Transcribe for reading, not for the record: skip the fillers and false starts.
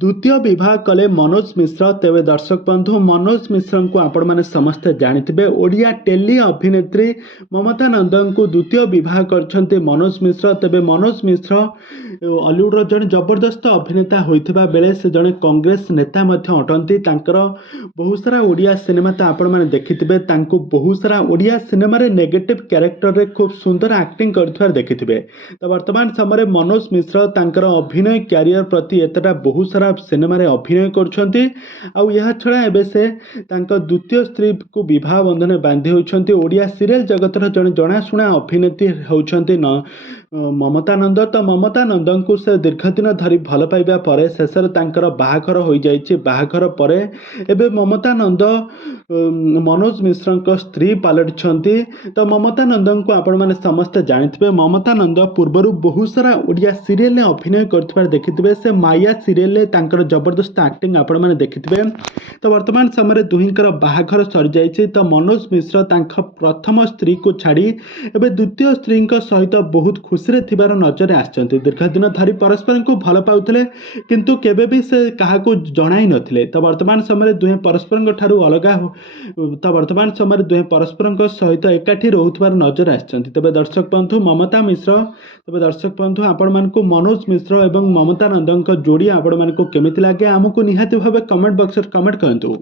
द्वितीय विवाह कले मनोज मिश्र। तेरे दर्शक बंधु मनोज मिश्र को आपण मैंने समस्ते जानिथिबे। ओडिया टेली अभिनेत्री ममता नंदन को द्वितीय विवाह करछन्ते मनोज मिश्र। तेरे मनोज मिश्र हॉलीवुड जड़े जबरदस्त अभिनेता होइथिबा बेले से जड़े कांग्रेस नेता मध्य अटंती। तांकर बहुत सारा ओडिया सिनेमा तो आपण मैंने देखिथिबे। तांको बहुत सारा ओडिया सिनेमा रे नेगेटिव कैरेक्टर रे खूब सुंदर एक्टिंग करथुवार देखिथिबे। तो वर्तमान समय मनोज मिश्र तांकर अभिनय कैरियर प्रति एतटा बहुत सारा सिनेमा रे अभिनय करछन्ती। आउ यह छड़ा एबे से तांकर द्वितीय स्त्री को विवाह बंधन बांधी होछन्ती। ओडिया सीरियल जगतर जने जनाशुना अभिनेत्री होछन्ती न ममता नंद। तो ममता नंदन को से दीर्घ दिन धरी भल पाइबा परे शेषर तांकर बाहाघर हो जाइछि। बाहाघर परे एबे ममता नंद मनोज मिश्र को स्त्री पलटिछन्ती। तो ममता नंदन को आपण माने समस्त जानिथिबे। ममता नंद पूर्वरु बहुत सारा ओडिया सीरियल ने अभिनय करथबार देखिथिबे। से माया सीरियल ले तांकर जबरदस्त एक्टिंग आपण माने देखिथिबे। तो वर्तमान समय दुहिंकर बाहाघर सर जाइछि। तो मनोज मिश्र तांख प्रथम स्त्री को छाड़ी एबे द्वितीय स्त्री सहित बहुत खुशी रे थिबार नजर आछन्ती। दीर्घ दिन धरी परस्पर को भल पाउथिले किंतु केबे भी से काहाको जणाई नथिले। तो वर्तमान समय दुहे परस्पर ठारू अलगा तो वर्तमान समय दुहे परस्पर सहित एकाठी रोथबार नजर आछन्ती। तबे दर्शक बंधु ममता मिश्र तबे दर्शक बंधु आपण मानकु मनोज मिश्र एवं ममता नंदन जोड़ी आपण मानकु केमिति लागे आमको निहाती भाबे कमेंट बॉक्स रे कमेंट करंतु।